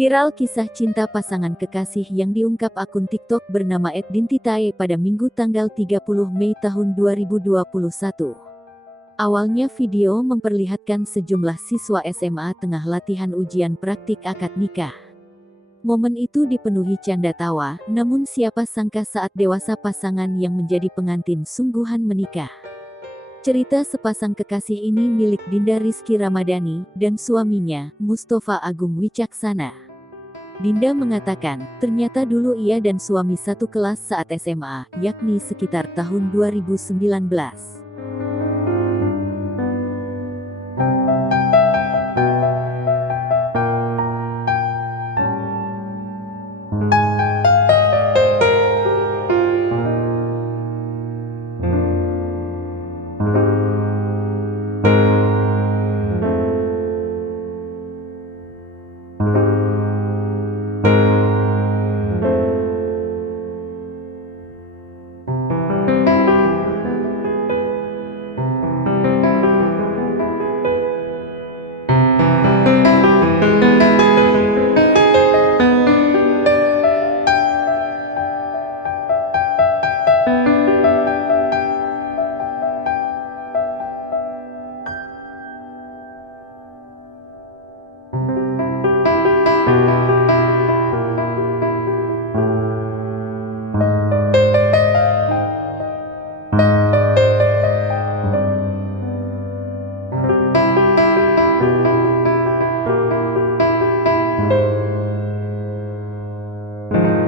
Viral kisah cinta pasangan kekasih yang diungkap akun TikTok bernama @dintitae pada Minggu tanggal 30 Mei tahun 2021. Awalnya video memperlihatkan sejumlah siswa SMA tengah latihan ujian praktik akad nikah. Momen itu dipenuhi canda tawa, namun siapa sangka saat dewasa pasangan yang menjadi pengantin sungguhan menikah. Cerita sepasang kekasih ini milik Dinda Rizky Ramadhani dan suaminya, Mustofa Agung Wicaksana. Dinda mengatakan, ternyata dulu ia dan suami satu kelas saat SMA, yakni sekitar tahun 2019.